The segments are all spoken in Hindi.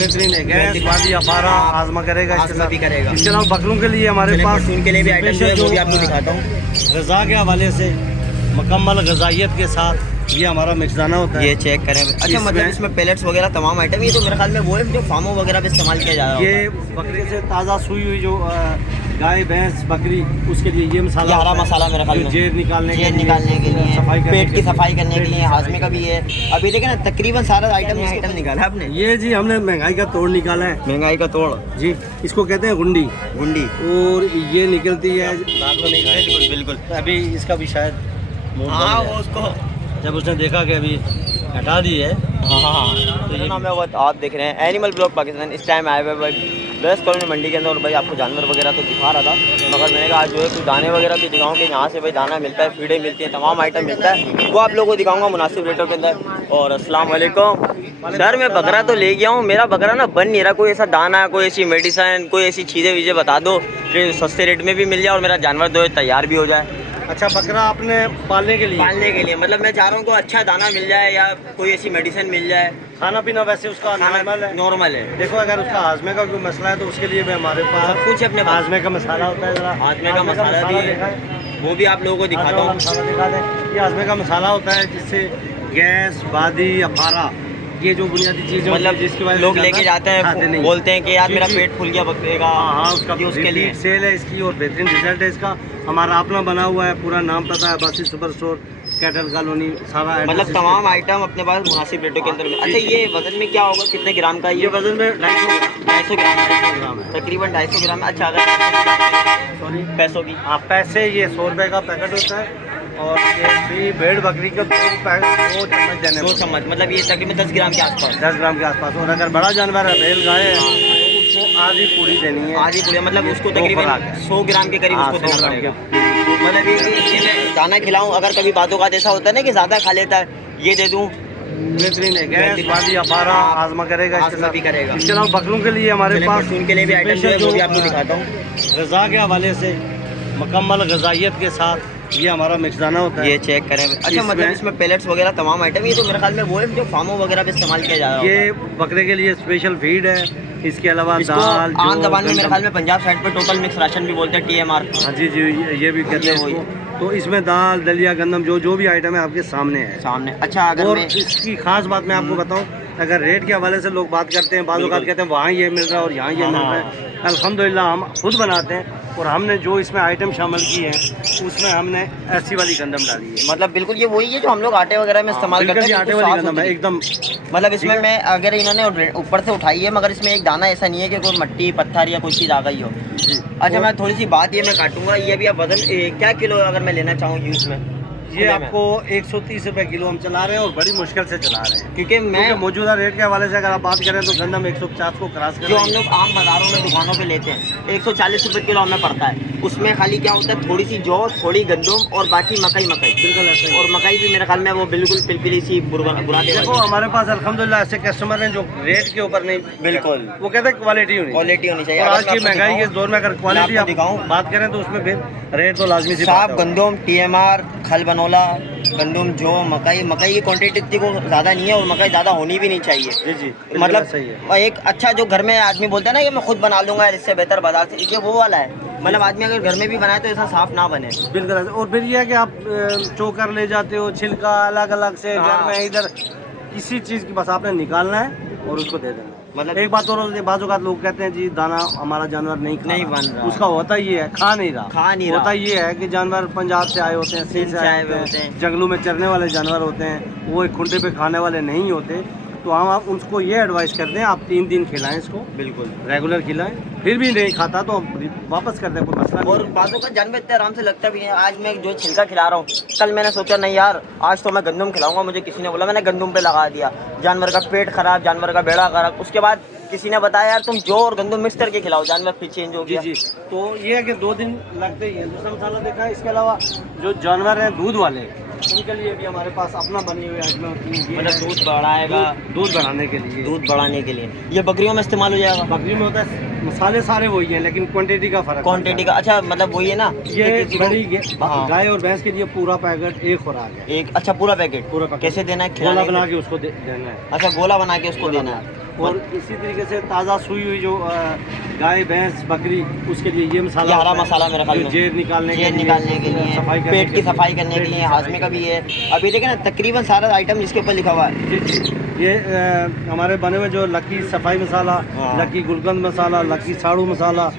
बेहतरीन है, गैस वादी अफारा आजमा करेगा, इसके साथ भी करेगा। इसके अलावा बकरों के लिए हमारे पास उनके लिए भी आइटम जो है वो भी आपको दिखाता हूँ। गज़ा के हवाले से मुकम्मल गज़ाइयत के साथ ये हमारा मिक्सदाना होता है। ये चेक करें। अच्छा, मतलब इसमें पेलेट्स वगैरह तमाम आइटम, ये तो मेरे ख्याल में वो है जो फार्मों वगैरह पे इस्तेमाल किया जा रहा है। ये बकरी से ताज़ा सुई हुई जो गाय भैंस बकरी, उसके लिए ये मसाला, हरा मसाला मेरे ख्याल में जेर निकालने के लिए, सफाई पेट की सफाई करने के लिए, हाजमे का भी है। अभी देखिए ना, तकरीबन सारा आइटम निकाला है आपने। ये जी हमने महंगाई का तोड़ निकाला है। महंगाई का तोड़ जी, इसको कहते हैं गुंडी। और ये निकलती है बिल्कुल बिल्कुल। अभी इसका भी शायद हाँ, वो उसको जब उसने देखा कि अभी हटा दी है। हाँ, तो ये नाम है वो आप देख रहे हैं एनिमल ब्लॉग पाकिस्तान। इस टाइम आए हुए भाई वेस्ट कॉलोनी मंडी के अंदर, और भाई आपको जानवर वगैरह तो दिखा रहा था, मगर मैंने कहा आज जो है कुछ दाने वगैरह भी दिखाऊँ कि यहाँ से भाई दाना मिलता है, फीडें मिलती हैं, तमाम आइटम मिलता है, वो आप लोगों को दिखाऊंगा मुनासिब रेटों के अंदर। और अस्सलाम वालेकुम सर, मैं बकरा तो ले गया हूँ, मेरा बकरा ना बन नहीं रहा, कोई ऐसा दाना, कोई ऐसी मेडिसिन, कोई ऐसी चीज़ें वीज़ें बता दो कि सस्ते रेट में भी मिल जाए और मेरा जानवर जो है तैयार भी हो जाए। अच्छा, बकरा आपने पालने के लिए मतलब मैं चाह रहा हूँ को अच्छा दाना मिल जाए या कोई ऐसी मेडिसिन मिल जाए। खाना पीना वैसे उसका नॉर्मल है। देखो, अगर उसका हाजमे का कोई मसला है तो उसके लिए भी हमारे पास कुछ अपने हाजमे का मसाला होता है। जरा हाजमे का मसाला भी है, वो भी आप लोगों को दिखाता हूँ। ये हाजमे का मसाला होता है जिससे गैस, बादी, अफारा, ये जो बुनियादी चीज़ें मतलब जिसकी वजह लोग लेके जाते हैं, बोलते हैं कि यार मेरा पेट फूल गया बकरे का। हाँ, उसके लिए सेल है इसकी और बेहतरीन रिजल्ट है इसका। हमारा अपना बना हुआ है, पूरा नाम पता है, बासी सुपर स्टोर, कैटल कॉलोनी, सारा मतलब तमाम आइटम अपने पास मुनासिब रेटों के अंदर में। अच्छा, ये वजन में क्या होगा, कितने ग्राम का? ये वजन में 250 ग्राम है, तकरीबन 250 ग्राम। अच्छा, अगर सॉरी पैसों की, हाँ, पैसे ये 100 रुपये का पैकेट होता है। और ये भेड़ बकरी का 2 चम्मच देने, 2 चम्मच, मतलब ये तकरीबन 10 ग्राम के आसपास। 10 ग्राम के आसपास। और अगर बड़ा जानवर है, बैल गाय है, तो उसको आधी पूरी देनी है। आधी पूरी मतलब उसको तकरीबन 100 ग्राम के करीब उसको देना पड़ेगा। मतलब ये मैं दाना खिलाऊं, अगर कभी बातों का ऐसा होता है ना कि ज़्यादा खा लेता है, ये दे दूं। बेहतरीन है, गैस वादी अफारा आजमा करेगा, इसके साथ भी करेगा। इसके अलावा बकरों के लिए हमारे पास उनके लिए भी आइटम जो है वो भी आपको दिखाता हूँ। गज़ा के हवाले से मुकम्मल गज़ाइयत के साथ ये हमारा मिक्सदाना होता है। ये चेक करें। अच्छा, मतलब इसमें पेलेट्स वगैरह तमाम आइटम, ये तो मेरे ख्याल में वो है जो फार्मों वगैरह पे इस्तेमाल किया जा रहा है। ये बकरे के लिए स्पेशल फीड है। इसके अलावा दाल, आम जबान में मेरे ख्याल में पंजाब साइड पे टोटल मिक्स राशन भी बोलते हैं, TMR। हाँ जी, ये भी कहते हैं इसको। तो इसमें दाल, दलिया, गंदम, जो भी आइटम है आपके सामने है। अच्छा, अगर और इसकी खास बात मैं आपको बताऊं, अगर रेट के हवाले से लोग बात करते हैं, बाज़ औक़ात कहते हैं वहाँ ये मिल रहा है और यहाँ ये मिल रहा है। अल्हम्दुलिल्लाह हम खुद बनाते हैं, और हमने जो इसमें आइटम शामिल की हैं उसमें हमने ऐसी वाली गंदम डाली है। मतलब बिल्कुल ये वही है जो हम लोग आटे वगैरह में इस्तेमाल करते हैं। आटे वाली गंदम है एकदम। मतलब इसमें मैं अगर इन्होंने ऊपर से उठाई है, मगर इसमें एक दाना ऐसा नहीं है कि कोई मट्टी पत्थर या कोई चीज़ आ गई हो। अच्छा, मैं थोड़ी सी बात ये मैं काटूंगा, ये भी आप वजन क्या किलो अगर मैं लेना चाहूँ यूज़ में? ये आपको 130 रुपये किलो हम चला रहे हैं, और बड़ी मुश्किल से चला रहे हैं, क्योंकि मैं मौजूदा रेट के हवाले से अगर आप बात करें तो गंदम 150 को क्रॉस कर, जो हम लोग आम बाज़ारों में दुकानों पे लेते हैं 140 रुपये किलो हमें पड़ता है। उसमें खाली क्या होता है, थोड़ी सी जौ, थोड़ी गंदम और बाकी मकई। बिल्कुल ऐसे। और मकई भी मेरे ख्याल में वो बिल्कुल पिलपिली सी बुरा देखो, हमारे पास अल्हम्दुलिल्लाह ऐसे कस्टमर हैं जो रेट के ऊपर नहीं, बिल्कुल वो कहते हैं क्वालिटी होनी चाहिए। और आज की महंगाई के दौर में अगर क्वालिटी आप बात करें तो उसमें फिर रेट तो लाजमी सी साफ गंदम, TMR, खल बनोला, गंदम, जो मकई की क्वांटिटी इतनी को ज़्यादा नहीं है, और मकई ज़्यादा होनी भी नहीं चाहिए। जी, मतलब सही है। एक अच्छा जो घर में आदमी बोलता है ना कि मैं खुद बना लूँगा, इससे बेहतर बाजार से, ये वो वाला है। मतलब आदमी अगर घर में भी बनाए तो ऐसा साफ ना बने। बिल्कुल। और फिर ये है कि आप चोकर ले जाते हो, छिलका अलग अलग से घर में, इधर किसी चीज़ की बस आपने निकालना है और उसको दे देना। मतलब एक बात और, बाज़ औक़ात लोग कहते हैं जी दाना हमारा जानवर नहीं बन रहा, उसका होता ये है खा नहीं रहा। होता ये है कि जानवर पंजाब से आए होते हैं, सिंध से आए होते हैं, जंगलों में चरने वाले जानवर होते हैं, वो एक खुंटे पे खाने वाले नहीं होते। तो हम आप उनको ये एडवाइस करते हैं, आप 3 दिन खिलाएं इसको, बिल्कुल रेगुलर खिलाएं। फिर भी नहीं खाता तो वापस कर दें, कोई मसला नहीं। और बातों का जानवर इतने आराम से लगता भी है। आज मैं जो छिलका खिला रहा हूँ, कल मैंने सोचा नहीं यार आज तो मैं गंदम खिलाऊंगा, मुझे किसी ने बोला, मैंने गंदम पे लगा दिया, जानवर का पेट खराब, जानवर का बेड़ा खराब। उसके बाद किसी ने बताया यार तुम जो और गंदम मिक्स करके खिलाओ, जानवर फिर चेंज हो गया। जी। तो ये है कि 2 दिन लगते ही है। दूसरा मसाला देखा है, इसके अलावा जो जानवर हैं दूध वाले, उनके लिए भी हमारे पास अपना बनी हुई आइटम होती है। मतलब दूध बढ़ाने के लिए ये बकरियों में इस्तेमाल हो जाएगा। बकरियों में होता है मसाले सारे वही हैं, लेकिन क्वांटिटी का फर्क क्वांटिटी का, अच्छा मतलब वही है ना, ये किसी को- बड़ी हाँ। गाय और भैंस के लिए पूरा पैकेट एक खुराक है। एक, अच्छा पूरा पैकेट पूरा पैकेट कैसे देना है? गोला खिलाने बना के? के उसको देना है। अच्छा गोला बना के उसको गोला देना बना है। के। और इसी तरीके से ताज़ा सुई हुई जो गाय भैंस बकरी, उसके लिए ये मसाला ये हरा होता है, मसाला मेरे ख्याल जो में जेर निकालने जेर निकालने के लिए, सफाई करने पेट की के लिए, सफाई करने के पेट की लिए, सफाई हाजमे का करने भी है। अभी देखें ना तकरीबन सारा आइटम जिसके ऊपर लिखा हुआ है। ये हमारे बने हुए जो लकी सफाई मसाला, हाँ। लकी गुलकंद मसाला, लकी साड़ू मसाला,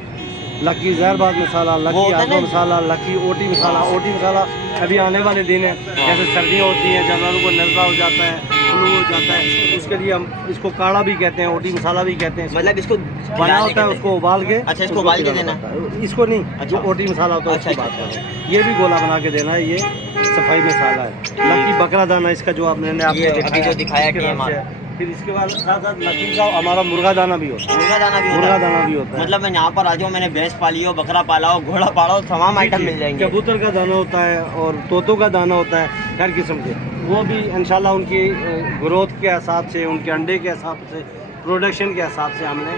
लकी जहरबाद मसाला, लकी होता है आजमा ना? मसाला, लकी ओटी मसाला। ओटी मसाला अभी आने वाले दिन है, जैसे सर्दियाँ होती हैं, जानवरों को नज़ला हो जाता है, फ्लू हो जाता है, उसके लिए हम इसको काढ़ा भी कहते हैं, ओटी मसाला भी कहते हैं। मतलब इसको बना होता है, उसको उबाल के, अच्छा, इसको उबाल के पिलाना देना है? पड़ता है। इसको नहीं, अच्छा। जो ओटी मसाला होता है उसकी अच्छा, बात कर रहे हैं। ये भी गोला बना के देना है, ये सफाई मसाला है। लकी बकरा दाना इसका जो आपने ये अभी जो दिखाया इसके कि नाम हमारा- से है। फिर इसके बाद साथ साथ लकी का हमारा मुर्गा दाना भी होता है। मुर्गा दाना भी होता मुर्गा है? दाना भी होता है। मतलब मैं यहाँ पर आ जाऊँ, मैंने भैंस पाली हो, बकरा पाला हो, घोड़ा पाला हो, तमाम आइटम मिल जाएंगे। कबूतर का दाना होता है और तोतों का दाना होता है, हर किस्म के। वो भी इंशाल्लाह उनकी ग्रोथ के हिसाब से, उनके अंडे के हिसाब से, प्रोडक्शन के हिसाब से हमने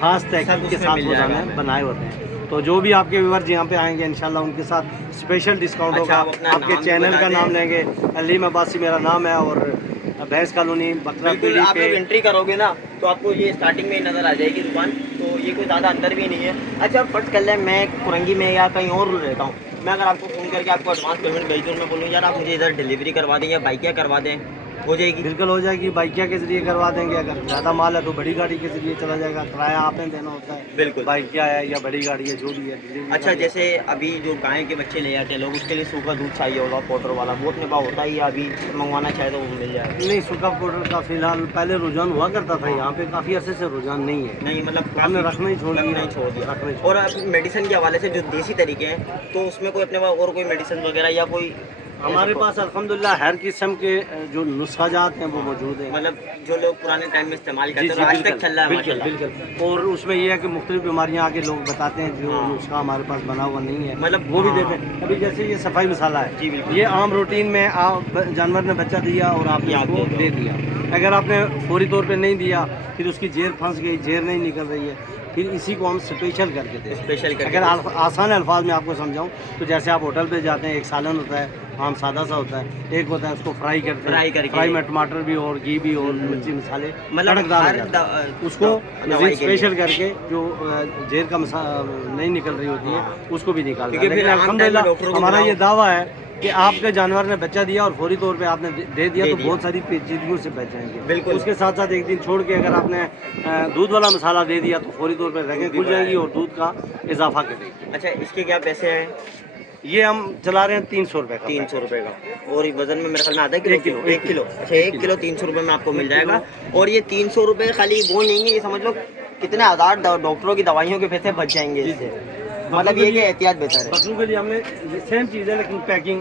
खास सब तहकीक के उसमें साथ मिल वो जाएगा। दाने बनाए होते हैं। तो जो भी आपके व्यूअर्स यहाँ पे आएंगे इंशाल्लाह उनके साथ स्पेशल डिस्काउंट अच्छा, होगा। आप अपना आपके नाम भी चैनल बता का दें। नाम लेंगे, अलीम अब्बासी मेरा नाम है, और भैंस कॉलोनी बकरा बिल्कुल, पीढ़ी आप पे जब एंट्री करोगे ना तो आपको ये स्टार्टिंग में ही नज़र आ जाएगी दुकान। तो ये कोई ज़्यादा अंदर भी नहीं है। अच्छा फर्स्ट कर लें, मैं कुरंगी में या कहीं और रहता हूँ, मैं अगर आपको फ़ोन करके आपको एडवांस पेमेंट भेज दूँ, मैं बोलूँ यार आप मुझे इधर डिलीवरी करवा दें या बाइकिया करवा दें, हो जाएगी? बिल्कुल हो जाएगी। बाइकिया के जरिए करवा देंगे। अगर ज़्यादा माल है तो बड़ी गाड़ी के जरिए चला जाएगा, किराया आपने देना होता है। बिल्कुल। बाइकिया है या बड़ी गाड़ी है, जो भी है delivery अच्छा का जैसे अभी जो गाय के बच्चे ले जाते हैं लोग, उसके लिए सूखा दूध चाहिए होगा पाउडर वाला, वो अपने पास होता ही है? अभी मंगवाना चाहे तो वो मिल जाएगा? नहीं, सूखा पाउडर का फिलहाल पहले रुझान हुआ करता था, यहाँ पे काफ़ी अरसे से रुझान नहीं है। नहीं मतलब हमने काफी- रखना ही छोड़ दिया। नहीं छोड़ दिया। रखना ही छोड़ और आप मेडिसिन के हवाले से जो देसी तरीके हैं, तो उसमें कोई अपने पास और कोई मेडिसिन वगैरह या कोई हमारे पास अल्हम्दुलिल्लाह हर किस्म के जो नुस्खाजात हैं वो मौजूद हैं। मतलब जो लोग पुराने टाइम में इस्तेमाल जी करते जी हैं आज बिल्कुल, तक चल रहा है बिल्कुल माशाल्लाह। बिल्कुल। और उसमें ये है कि मुख्तलिफ बीमारियाँ आके लोग बताते हैं, जो हाँ। नुस्खा हमारे पास बना हुआ नहीं है, मतलब वो भी हाँ। देते हैं। अभी जैसे ये सफाई मसाला है, जी बिल्कुल। ये आम रूटीन में आप जानवर ने बच्चा दिया और आपने ये आप उसको दे दे दिया। अगर आपने फौरी तौर पे नहीं दिया, फिर उसकी जेर फंस गई, जेर नहीं निकल रही है, फिर इसी को हम स्पेशल करके देते हैं। स्पेशल करके अगर आसान अल्फाज में आपको समझाऊं तो जैसे आप होटल पे जाते हैं, एक सालन होता है, आम सादा सा होता है, एक होता है उसको फ्राई करते हैं, फ्राई करके। फ्राई में टमाटर भी और घी भी और मिर्ची मसाले मतलब कड़कदार हो हर जाता है। उसको दवाई के लिए। स्पेशल करके जो जेर का नहीं निकल रही होती है उसको भी निकालता है। क्योंकि फिर लेकिन आम टाइम में अल्हम्दुलिल्लाह डॉक्टरों को हमारा ये बुलाओ। दावा है कि आपके जानवर ने बच्चा दिया और फौरी तौर पे आपने दे दिया दे तो दिया। बहुत सारी पेचीदगियों से बच जाएंगे। बिल्कुल। उसके साथ साथ एक दिन छोड़ के अगर आपने दूध वाला मसाला दे दिया तो फौरी तौर पे रगें खुल जाएंगी और दूध का इजाफा करेगी। अच्छा इसके क्या पैसे हैं? ये हम चला रहे हैं 300 रुपये का। 300 रुपये का। और ये वजन में मेरे ख्याल में आधा किलो? एक किलो, एक किलो। अच्छा 1 किलो 300 रुपये में आपको मिल जाएगा। और ये 300 रुपये खाली वो नहीं है, ये समझ लो कितने हज़ार डॉक्टरों की दवाइयों के पैसे बच जाएंगे इससे। मतलब ये कि एहतियात बेहतर है। बकरों के लिए हमने सेम चीज़ है लेकिन पैकिंग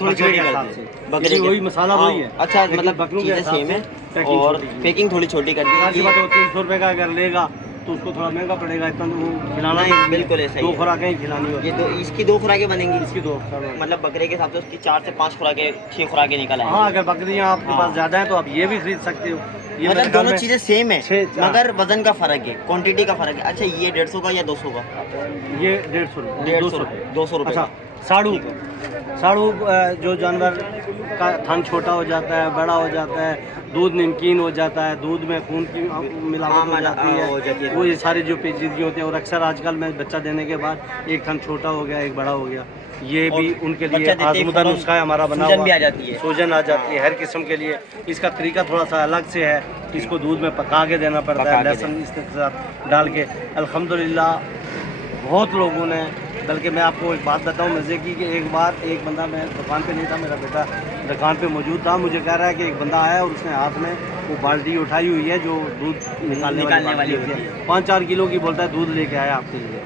थोड़ी बकरे छोटी के कर हिसाब दी से। है। बकरे वही के- मसाला हाँ, वही है। अच्छा लेकिन मतलब बकरों के चीज़ें हिसाब सेम है से पैकिंग और छोटी की है। पैकिंग थोड़ी छोटी कर ज़ाहिर सी दी बात है, है। 300 रुपये का अगर लेगा तो उसको थोड़ा महंगा पड़ेगा, इतना वो खिलाना नहीं, नहीं, बिल्कुल ऐसा ही दो है। खुराकें ही खिलानी होती ये दो इसकी 2 खुराकें बनेंगी? इसकी दो खुराकें। मतलब बकरे के हिसाब से उसकी 4 से 5 खुराकें 6 खुराकें निकल आएंगी। हाँ, अगर बकरियाँ आपके हाँ। पास ज़्यादा हैं तो आप ये भी खरीद सकते हो। ये मेरे मतलब ख्याल दोनों में चीज़ें सेम है छः- मगर वजन का फ़र्क है, क्वांटिटी का फ़र्क है। अच्छा ये 150 का या 200 का? ये 150 रुपये, 200 रुपये। अच्छा साड़ू जो जानवर का थन छोटा हो जाता है, बड़ा हो जाता है, दूध नमकीन हो जाता है, दूध में खून की मिलावट हो जाती है, वो ये सारी जो पेचीदगी होती है। और अक्सर आजकल में बच्चा देने के बाद एक थन छोटा हो गया, एक बड़ा हो गया, ये भी उनके लिए बच्चा देते ही आजमुदा फौरन नुस्खा है हमारा बना सूजन हुआ। भी आ जाती है। सूजन आ जाती है हर किस्म के लिए। इसका तरीका थोड़ा सा अलग से है, इसको दूध में पका के देना पड़ता पका है, के लहसुन इसके साथ डाल के। अल्हम्दुलिल्लाह बहुत लोगों ने, बल्कि मैं आपको एक बात बताऊं मज़े की, कि एक बार एक बंदा, मैं दुकान पे नहीं था, मेरा बेटा दुकान पे मौजूद था, मुझे कह रहा है कि एक बंदा आया और उसने हाथ में वो बाल्टी उठाई हुई है जो दूध निकालने वाली होती है, 5-4 किलो की, बोलता है दूध लेके आया आपके लिए।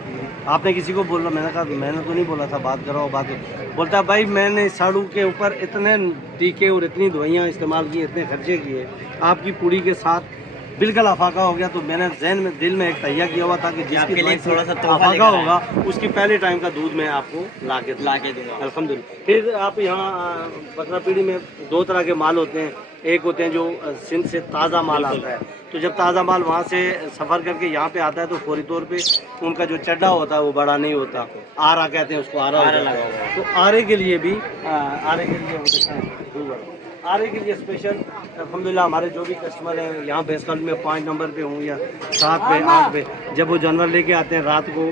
आपने किसी को बोला? मैंने कहा मैंने तो नहीं बोला था, बात करो बात करो। बोलता है भाई मैंने साड़ू के ऊपर इतने टीके और इतनी दवाइयाँ इस्तेमाल की, इतने खर्चे किए, आपकी पूरी के साथ बिल्कुल अफाका हो गया। तो मैंने जहन में, दिल में एक तैयार किया हुआ था कि जिसकी आपके लिए दवाई से थोड़ा सा तोहफा अफाका लेकर आए। होगा उसकी पहले टाइम का दूध मैं आपको ला के दूंगा। अल्हम्दुलिल्लाह। फिर आप यहाँ बकरा पीढ़ी में 2 तरह के माल होते हैं, एक होते हैं जो सिंध से ताज़ा माल आता है, तो जब ताज़ा माल वहाँ से सफ़र करके यहाँ पे आता है तो फौरी तौर पे उनका जो चड्डा होता है वो बड़ा नहीं होता, आरा कहते हैं उसको, आरा लगा हुआ है। तो आरे के लिए भी आरे के लिए आरे के लिए स्पेशल अल्हम्दुलिल्लाह हमारे जो भी कस्टमर हैं यहाँ भैंसकाल में 5 नंबर पे हों या 7 पे 8 पे, जब वो जानवर लेके आते हैं रात को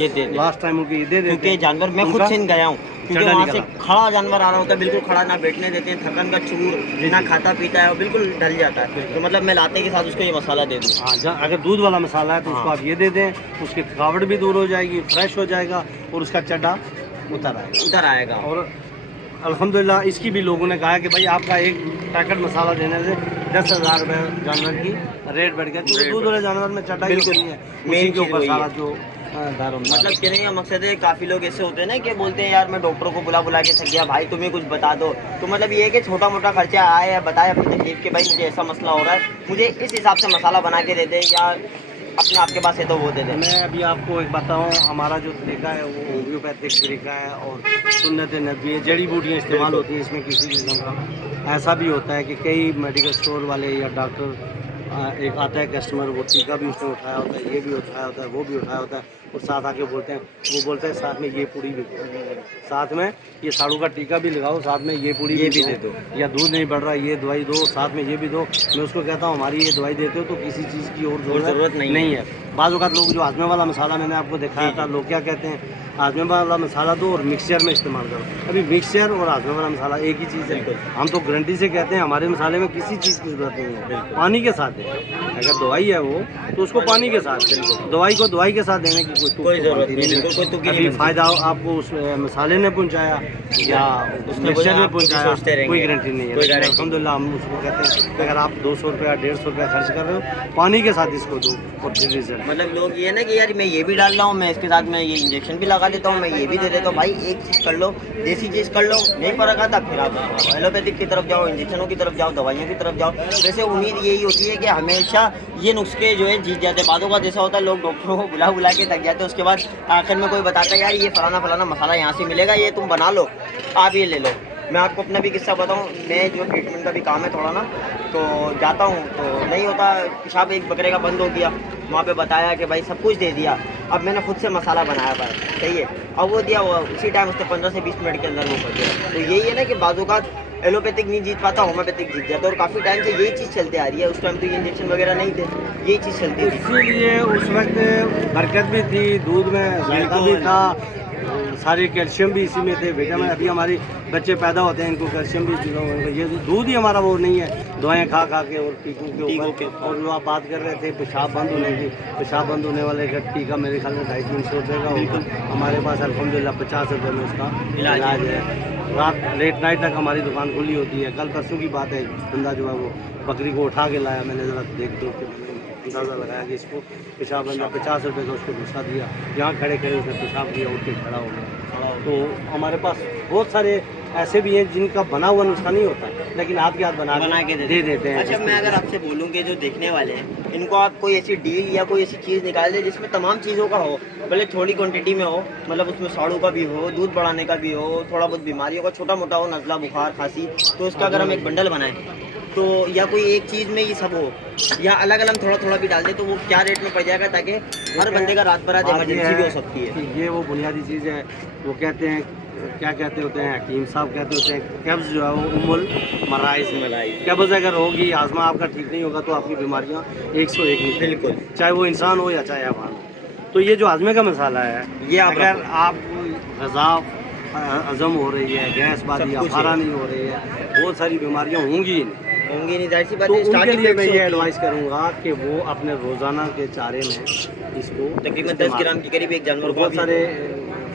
ये दे दे। लास्ट टाइम उनकी ये दे देते क्योंकि हैं। जानवर मैं खुद उनका सिंध गया हूँ, क्योंकि चड्डा वहाँ से निकला। खड़ा जानवर आ रहा होता है, बिल्कुल खड़ा, ना बैठने देते हैं, थकन का चूर, ना खाता पीता है और बिल्कुल ढल जाता है। तो मतलब मैं लाते के साथ उसको ये मसाला दे दूँ। हाँ, अगर दूध वाला मसाला है तो उसको आप ये दे दें, उसकी थकावट भी दूर हो जाएगी, फ्रेश हो जाएगा और उसका चड्डा उतर आएगा। और अल्हम्दुलिल्लाह इसकी भी लोगों ने कहा कि भाई आपका एक पैकेट मसाला देने से 10,000 रुपये जानवर की रेट बढ़ गया, क्योंकि दूध वाले जानवर में चड्डा बिल्कुल नहीं है, मेन के ऊपर सारा जो मतलब कहने का मकसद है, काफ़ी लोग ऐसे होते हैं ना कि बोलते हैं यार मैं डॉक्टरों को बुला के थक गया, भाई तुम्हें कुछ बता दो। तो मतलब ये है कि छोटा मोटा खर्चा आए या बताए अपनी तकलीफ के, भाई मुझे ऐसा मसला हो रहा है, मुझे इस हिसाब से मसाला बना के दे दे, या अपने आपके पास है तो वो दे दे। मैं अभी आपको एक बताऊँ, हमारा जो तरीका है वो होम्योपैथिक तरीका है और सुन्नत नबी है, जड़ी बूटियाँ इस्तेमाल होती हैं इसमें। किसी किस्म का ऐसा भी होता है कि कई मेडिकल स्टोर वाले या डॉक्टर एक आता है कस्टमर, वो टीका भी उसने उठाया होता है, ये भी उठाया होता है, वो भी उठाया होता है, और साथ आके बोलते हैं, वो बोलते हैं साथ में ये पूड़ी भी दो, साथ में ये साड़ू का टीका भी लगाओ, साथ में ये पूड़ी भी दे दो, या दूध नहीं बढ़ रहा ये दवाई दो, साथ में ये भी दो। मैं उसको कहता हूँ हमारी ये दवाई देते हो तो किसी चीज़ की और ज़रूरत नहीं है। बाज़ औक़ात लोग जो हाजमे वाला मसाला मैंने आपको दिखाया था, लोग क्या कहते हैं हाजमे वाला मसाला दो और मिक्सचर में इस्तेमाल करो। अभी मिक्सचर और हाजमे वाला मसाला एक ही चीज़ है। हम तो गारंटी से कहते हैं हमारे मसाले में किसी चीज़ की ज़रूरत नहीं है, पानी के साथ है। अगर दवाई है वो तो उसको पानी के साथ, दवाई को दवाई के साथ देने की कोई ज़रूरत नहीं। अभी फ़ायदा आपको उस मसाले ने पहुँचाया या उस मिक्सचर में पहुँचाया, कोई गारंटी नहीं है। अल्हम्दुलिल्लाह हम उसको कहते हैं अगर आप 200 रुपया 150 रुपया खर्च कर रहे हो, पानी के साथ इसको दो और फिर रिजल्ट। मतलब लोग ये ना कि यार मैं ये भी डाल रहा हूँ, मैं इसके साथ में ये इंजेक्शन भी लगा देता हूँ, मैं ये भी दे देता हूँ। भाई एक चीज़ कर लो, देसी चीज़ कर लो, नहीं फ़र्क आता फिर आप एलोपैथिक की तरफ जाओ, इंजेक्शनों की तरफ जाओ, दवाइयों की तरफ जाओ। वैसे उम्मीद यही होती है कि हमेशा ये नुस्खे जो है जीत जाते हैं। बातों का जैसा होता है लोग डॉक्टरों को बुला के थक जाते हैं, उसके बाद आखिर में कोई बताता है यार ये फलाना मसाला यहाँ से मिलेगा, ये तुम बना लो, आप ये ले लो। मैं आपको अपना भी किस्सा बताऊँ, मैं जो ट्रीटमेंट का भी काम है थोड़ा ना, तो जाता हूँ तो नहीं होता, पेशाब एक बकरे का बंद हो गया, वहाँ पे बताया कि भाई सब कुछ दे दिया, अब मैंने खुद से मसाला बनाया था, सही है, अब वो दिया हुआ उसी टाइम उसने 15 से 20 मिनट के अंदर वो कर दिया। तो यही है ना कि बाज़ औक़ात एलोपैथिक नहीं जीत पाता, होम्योपैथिक जीत जाता, और काफ़ी टाइम से यही चीज़ चलते आ रही है। उस टाइम तो ये इंजेक्शन वगैरह नहीं थे, यही चीज़ चलती थी, इसीलिए उस वक्त बरकत भी थी, दूध में जायका भी था, सारे कैल्शियम भी इसी में थे, विटामिन। अभी हमारे बच्चे पैदा होते हैं इनको कैल्शियम भी, ये दूध ही हमारा वो नहीं है, दवाएं खा के और टीकों के ऊपर। और जो आप बात कर रहे थे पेशाब बंद होने की, पेशाब बंद होने वाले का टीका मेरे ख्याल में 250-300 रुपये का होगा, हमारे पास अल्हम्दुलिल्लाह 50 रुपये में उसका इलाज है। रात लेट नाइट तक हमारी दुकान खुली होती है। कल परसों की बात है, बंदा जो है वो बकरी को उठा के लाया, मैंने ज़रा देख के अंदाज़ा लगाया कि इसको पेशाब बंदा 50 रुपये का उसको दूसरा दिया, यहाँ खड़े उसने पेशाब दिया, उठ के खड़ा हो गया। तो हमारे पास बहुत सारे ऐसे भी हैं जिनका बना हुआ नुस्खा नहीं होता, लेकिन हाथ के हाथ बना के दे देते हैं। अच्छा, मैं अगर आपसे बोलूँ कि जो देखने वाले हैं इनको आप कोई ऐसी डील या कोई ऐसी चीज़ निकाल दे जिसमें तमाम चीज़ों का हो, भले थोड़ी क्वांटिटी में हो, मतलब उसमें साड़ू का भी हो, दूध बढ़ाने का भी हो, थोड़ा बहुत बीमारियों का छोटा मोटा हो, नज़ला बुखार खांसी, तो उसका अगर हम एक बंडल बनाएं तो, या कोई एक चीज़ में ये सब हो, या अलग अलग थोड़ा भी डाल दे, तो वो क्या रेट में पड़ जाएगा, ताकि हर बंदे का रात बरात इमरजेंसी भी हो सकती है। ये वो बुनियादी चीज़ है। वो कहते हैं, क्या कहते होते हैं, हकीम साहब कहते होते हैं, कब्ज़ जो है वो उम्मुल मराइज़ मलाई। कब्ज़ अगर होगी, आज़मा आपका ठीक नहीं होगा तो आपकी बीमारियाँ 101 नहीं, बिल्कुल, चाहे वो इंसान हो या चाहे हैवान हो। तो ये जो हाजमे का मसाला है, ये अगर आप ग़ज़ा हज़म हो रही है, गैस बादी अफारा नहीं हो रही है, बहुत सारी बीमारियाँ होंगी नहीं, जाहिर सी बात है। उनके लिए मैं ये एडवाइस करूँगा कि वो अपने रोज़ाना के चारे में इसको तकरीबन 10 ग्राम के करीब एक जानवर, बहुत सारे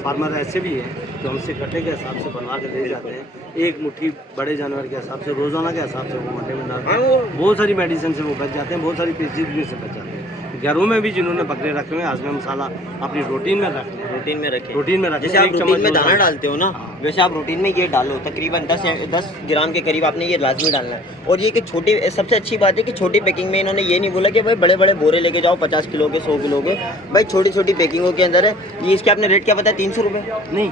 फार्मर ऐसे भी हैं जो हमसे कट्टे के हिसाब से बनवा के दे जाते हैं, एक मुट्ठी बड़े जानवर के हिसाब से, रोज़ाना के हिसाब से वो मटे में डालते हैं। बहुत सारी मेडिसिन से वो बच जाते हैं, बहुत सारी पेचीदगी से बच जाते हैं। घरों में भी जिन्होंने बकरे रखे हुए हैं, हाजमे मसाला अपनी रूटीन में रखें, रूटीन में रखें। जैसे आप रूटीन में दाना डालते हो ना, वैसे आप रूटीन में ये डालो, तकरीबन 10 ग्राम के करीब आपने ये लाजमी डालना है। और ये कि छोटी, सबसे अच्छी बात है कि छोटी पैकिंग में इन्होंने ये नहीं बोला कि भाई बड़े बड़े बोरे लेके जाओ 50 किलो के 100 किलो के, भाई छोटी छोटी पैकिंगों के अंदर है। ये इसके आपने रेट क्या बताया, 300 रुपये? नहीं,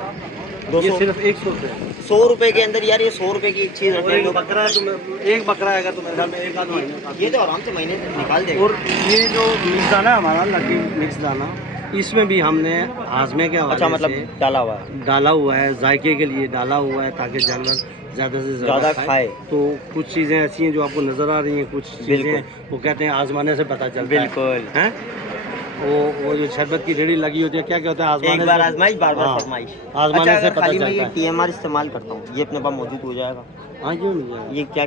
ये 200 सिर्फ 100 रुपये 100 रुपए के अंदर यार, ये 100 रुपए की एक चीज़ और रखते हैं एक तो बकरा है तो एक बकरा है अगर तो मेरे ख्याल में एक आध महीने का। ये तो आराम से महीने से निकाल देगा। और ये जो मिक्स दाना है हमारा लकी मिक्स दाना, इसमें भी हमने हाजमे के हवाले अच्छा, मतलब से डाला हुआ है। डाला हुआ है, जायके के लिए डाला हुआ है ताकि जानवर ज़्यादा से ज़्यादा खाए। तो कुछ चीज़ें ऐसी हैं जो आपको नज़र आ रही हैं, कुछ चीज़ें वो कहते हैं आजमाने से पता चलता है। बिल्कुल हैं वो जो शरबत की रेडी लगी होती है, क्या क्या होता है आजमाने एक बार से- आजमाइश बार बार हाँ, फरमाइश। आजमाने अच्छा, से अगर पता खाली मैं चलता ये है। TMR इस्तेमाल करता हूँ, ये अपने पास मौजूद हो जाएगा? हाँ क्यों नहीं जाएगा? ये क्या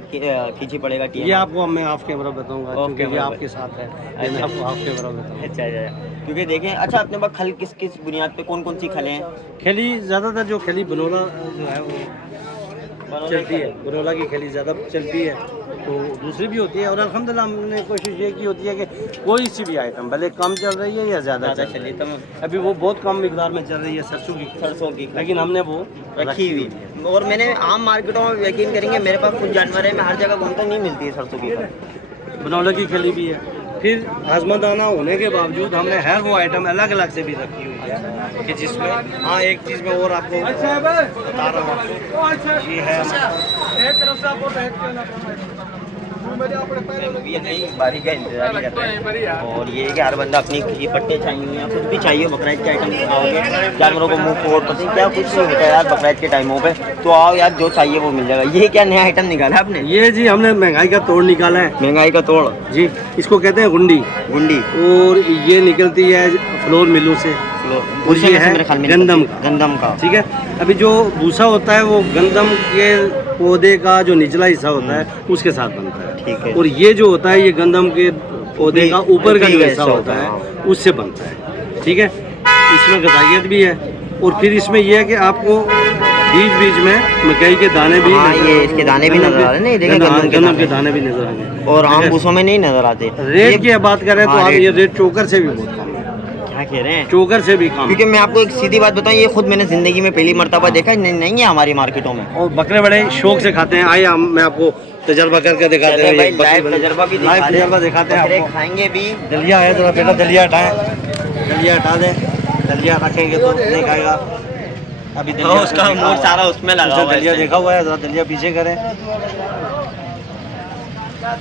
खींची पड़ेगा ये TMR? आपको मैं ऑफ कैमरा बताऊंगा Off क्योंकि ये camera आपके साथ है। अच्छा। मैं आपको ऑफ कैमरा बताऊंगा। अच्छा अच्छा, क्योंकि देखें, अच्छा अपने पास खल किस किस बुनियाद पे कौन कौन सी खलें हैं? खेली ज़्यादातर जो खेली बनोला जो है वो चलती है, बनोला की खेली ज़्यादा चलती है, तो दूसरी भी होती है। और अल्हम्दुलिल्लाह हमने कोशिश ये की होती है कि कोई सी भी आइटम भले कम चल रही है या ज़्यादा चल रही चलिए है। तो अभी वो बहुत कम मिकदार में चल रही है सरसों की, सरसों की लेकिन हमने वो रखी हुई। और मैंने आम मार्केटों में, यकीन करेंगे, मेरे पास कुछ जानवर है, मैं हर जगह घूमता, नहीं मिलती है सरसों की खल। बनौला की खली भी है। फिर हाजमा दाना होने के बावजूद हमने हर वो आइटम अलग अलग से भी रखी हुई है कि जिसमें हाँ एक चीज़ में और आपको बता रहा हूँ आपको, ये है ये नहीं, बारी का इंतजार ही कर रहे हैं। और ये है कि हर बंदा अपनी ये पट्टे चाहिए या कुछ भी चाहिए, बकरा ईद के आइटम खाओगे, जानवरों को मुंह फोड़ पता नहीं क्या कुछ नहीं होता है यार बकरा ईद के टाइमों पे, तो आओ यार जो चाहिए वो मिल जाएगा। ये क्या नया आइटम निकाला है आपने? ये जी हमने महंगाई का तोड़ निकाला है। महंगाई का तोड़ जी इसको कहते हैं गुंडी, गुंडी। और ये निकलती है फ्लोर मिलों से, और ये है गंदम का। गंदम का, ठीक है। अभी जो भूसा होता है वो गंदम के पौधे का जो निचला हिस्सा होता है उसके साथ बनता है, ठीक है। और ये जो होता है ये गंदम के पौधे का ऊपर का जो ऊपरी हिस्सा हिस्सा होता होता है उससे बनता है, ठीक है। इसमें गजाइत भी है, और फिर इसमें यह है कि आपको बीच बीच में मकई के दाने भी हाँ, ये इसके दाने भी नजर आ रहे हैं, नहीं देखिए गंदम के दाने भी नजर आएंगे, और आम भूसों में नहीं नजर आते। रेट की बात करें तो हाँ, आप रेट। ये रेट चोकर से भी बहुत कम है, क्या कह रहे हैं? चोकर से भी कम। क्योंकि मैं आपको एक सीधी बात बताऊं, ये खुद मैंने जिंदगी में पहली मर्तबा देखा है, नहीं है हमारी मार्केटों में। और बकरे बड़े शौक से खाते हैं। आइए मैं आपको तजर्बा करके दिखाते चले हैं। भाई, एक बकरी लाइव बड़ी- तजर्बा भी लाइव दिखा तजर्बा दें, दिखाते हैं बकरे आपको। खाएंगे भी। दलिया है, जरा बेटा दलिया हटाएं, दलिया हटा दें, दलिया रखेंगे तो नहीं खाएगा। अभी हाँ, उसका मूड सारा उसमें लगा हुआ है। दलिया देखा हुआ है, जरा दलिया पीछे करें।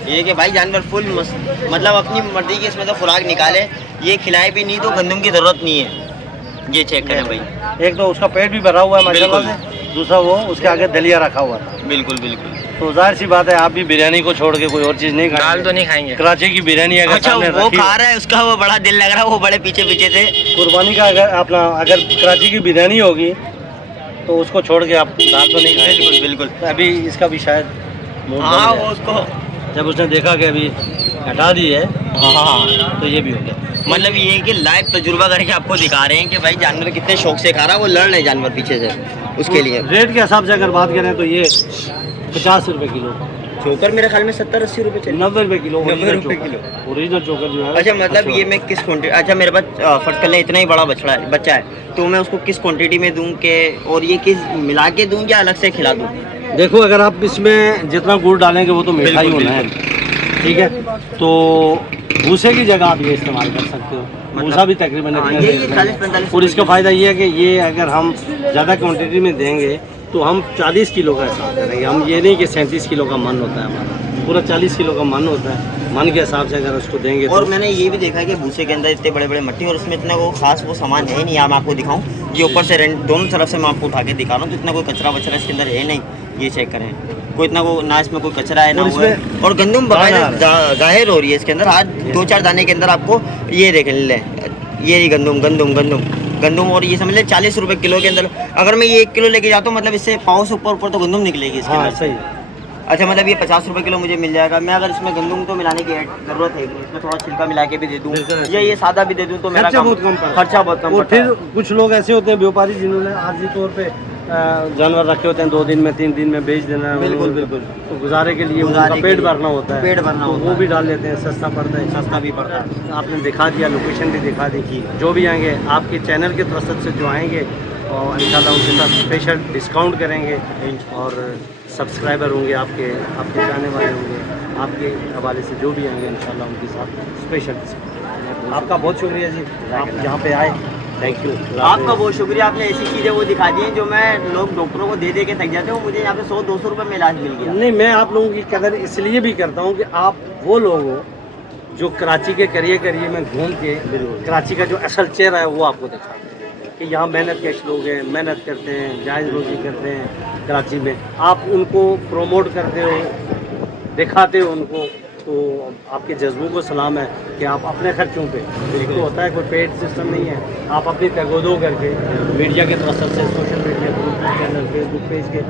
ये कि भाई जानवर फुल मतलब अपनी मर्जी की इसमें तो खुराक निकाले, ये खिलाए भी नहीं तो गंदम की जरूरत नहीं है। ये चेक करें भाई, एक तो उसका पेट भी भरा हुआ है माशाल्लाह से, दूसरा वो उसके आगे दलिया रखा हुआ था। बिल्कुल बिल्कुल। तो जाहिर सी बात है आप भी बिरयानी को छोड़ के कोई और चीज़ नहीं खाएंगे। दाल तो नहीं खाएंगे। कराची की बिरयानी अगर अच्छा, सामने वो रखी खा रहा है, उसका वो बड़ा दिल लग रहा है, वो बड़े पीछे पीछे से। कुर्बानी का अगर कराची की बिरयानी होगी तो उसको छोड़ के आप दाल तो नहीं खाएंगे। बिल्कुल बिल्कुल। अभी इसका भी शायद मूड बन हाँ, गया। वो उसको जब उसने देखा कि अभी हटा दी है हाँ, तो ये भी हो गया। मतलब ये है कि लाइव तजुर्बा करके आपको दिखा रहे हैं कि भाई जानवर कितने शौक से खा रहा है, वो लड़ रहे जानवर पीछे से उसके लिए। रेट के हिसाब से अगर बात करें तो ये 50 रुपये किलो, चोकर मेरे ख्याल में 70-80 रुपए चले। 90 रुपये किलो, 90 रुपए किलो। ओरिजिनल चोकर जो है। अच्छा, मतलब ये मैं किस क्वांटिटी, अच्छा मेरे पास फर्स्ट कर लें इतना ही बड़ा बच्चा है तो मैं उसको किस क्वांटिटी में दूं के, और ये किस मिला के दूं या अलग से खिला दूं? देखो अगर आप इसमें जितना गुड़ डालेंगे वो तो मीठा ही होना है, ठीक है। तो भूसे की जगह आप ये इस्तेमाल कर सकते हो, भूसा भी तकरीबन हाँ, इतना ये रेट में 40-45 है। और इसका फ़ायदा ये है कि ये अगर हम ज़्यादा क्वांटिटी में देंगे तो हम 40 किलो का हिसाब करेंगे। हम ये नहीं कि 37 किलो का मन होता है हमारा, पूरा 40 किलो का मन होता है। मन के हिसाब से अगर उसको देंगे और तो मैंने ये भी देखा है कि भूसे के अंदर इतने बड़े बड़े मट्टी, और उसमें इतना वो खास वो सामान है नहीं। यहाँ मैं आपको दिखाऊं, ये ऊपर से दोनों तरफ से मैं आपको उठा के दिखा रहा हूँ, तो इतना कोई कचरा वचरा इसके अंदर है नहीं। ये चेक करें, कोई इतना वो ना इसमें कोई कचरा है ना और वो है। इसमें और गंदम बकायदा जाहिर हो रही है इसके अंदर। आज 2-4 दाने के अंदर आपको ये देख ले, ये गंदम, और ये समझ ले 40 रुपए किलो के अंदर। अगर मैं ये 1 किलो लेके जाता हूँ, मतलब इससे पाँव से ऊपर तो गंदम निकलेगी इसके हाँ अंदर। सही। अच्छा, मतलब ये 50 रुपए किलो मुझे मिल जाएगा। मैं अगर इसमें गंदम तो मिलाने की जरूरत है, इसमें थोड़ा छिलका मिला के भी दे दूँ बिल्कुल। या ये सादा भी दे दूँ तो मेरा खर्चा बहुत कम पड़ता है। खर्चा बहुत कम और पड़ता फिर है। कुछ लोग ऐसे होते हैं व्यापारी जिन्होंने आर्जी तौर पे जानवर रखे होते हैं, 2 दिन में 3 दिन में बेच देना है। बिल्कुल, उनको बिल्कुल। तो गुजारे के लिए गुजारे उनका के पेट लिए। भरना होता है, पेट भरना तो होता वो है। भी डाल लेते हैं, सस्ता पड़ता है। सस्ता भी पड़ता है। आपने दिखा दिया, लोकेशन भी दिखा दी। जो भी आएंगे आपके चैनल के तरफ से जो आएंगे और इंशाल्लाह उनके साथ स्पेशल डिस्काउंट करेंगे, और सब्सक्राइबर होंगे आपके जाने वाले होंगे, आपके हवाले से जो भी आएंगे इंशाल्लाह उनके साथ स्पेशल डिस्काउंट। आपका बहुत शुक्रिया जी, आप यहाँ पे आए थैंक यू। आपका बहुत शुक्रिया, आपने ऐसी चीज़ें वो दिखा दी हैं जो मैं लोग डॉक्टरों को दे के थक जाते हैं, मुझे यहाँ पे 100-200 रुपये में इलाज मिल गया। नहीं, मैं आप लोगों की कदर इसलिए भी करता हूँ कि आप वो लोग हो जो कराची के करिए में घूम के कराची का जो असल चेहरा है वो आपको दिखाते हैं कि यहाँ मेहनत कश लोग हैं, मेहनत करते हैं, जायज़ रोज़ी करते हैं कराची में। आप उनको प्रोमोट करते हो, दिखाते हो उनको, तो आपके जज्बों को सलाम है कि आप अपने खर्चों पे, बिल्कुल होता है कोई पेड सिस्टम नहीं है, आप अपनी तगोदो करके मीडिया के तवसत से, social media group channel, Facebook page के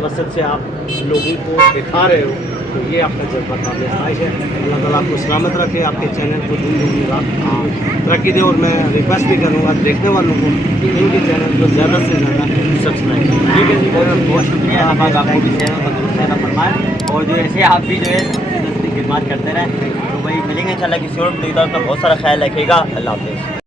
तवसत से आप लोगों को दिखा रहे हो, तो ये आपका जज्बा काबिल ख्वाहिश है। अल्लाह ताला आपको सलामत रखे, आपके चैनल को दिन दुगनी रात तरक्की दे। और मैं रिक्वेस्ट भी करूँगा देखने वालों को कि इनके चैनल को ज़्यादा से ज़्यादा सब्सक्राइब करें। ठीक है जी, बहुत शुक्रिया, अल्लाह पाक आपको भी सेहत और तंदुरुस्ती अता फरमाए, और जो ऐसे आप भी जो है खिदमत करते रहें। तो भाई मिलेंगे इंशाल्लाह किसी और वीडियो में, अपना बहुत सारा ख्याल रखिएगा। अल्लाह हाफ़िज़।